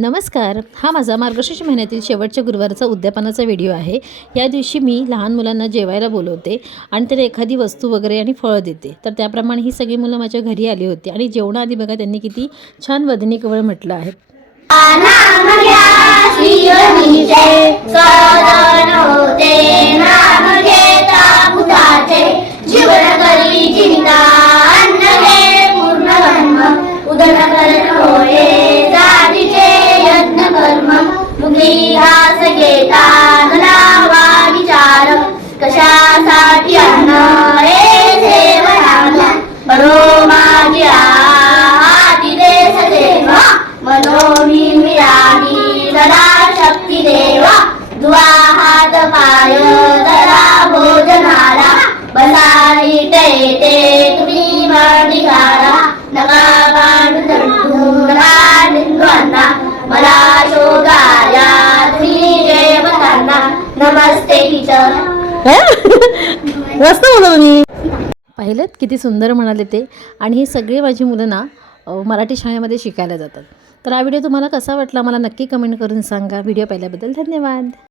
नमस्कार. हा माझा मार्गशीर्ष महिन्यातील शेवटच्या गुरुवारचा उद्यापनाचा व्हिडिओ आहे. या दिवशी मी लहान मुलांना जेवायला बोलवते आणि त्यांना एखादी वस्तू वगैरे आणि फळं देते. तर त्याप्रमाणे ही सगळी मुलं माझ्या घरी आली होती आणि जेवणाआधी बघा त्यांनी किती छान वदनी कवळ म्हटलं आहे. कशासाठी अन्न रे सेवनाला बरो माझी आती देश देवा मनोमी मिराही सदा शक्ती देवा दुआ हात पाय दरा भोजनाला बसारी ते तुम्ही माडी गारा नका बांधू तंटू नका निंदवांना मला शोगाया तुम्ही जेवताना नमस्ते टीचर. मस्त बोललो मी. पाहिलं किती सुंदर म्हणाले ते. आणि ही सगळी माझी मुलं ना मराठी शाळेमध्ये शिकायला जातात. तर हा व्हिडिओ तुम्हाला कसा वाटला मला नक्की कमेंट करून सांगा. व्हिडिओ पाहिल्याबद्दल धन्यवाद.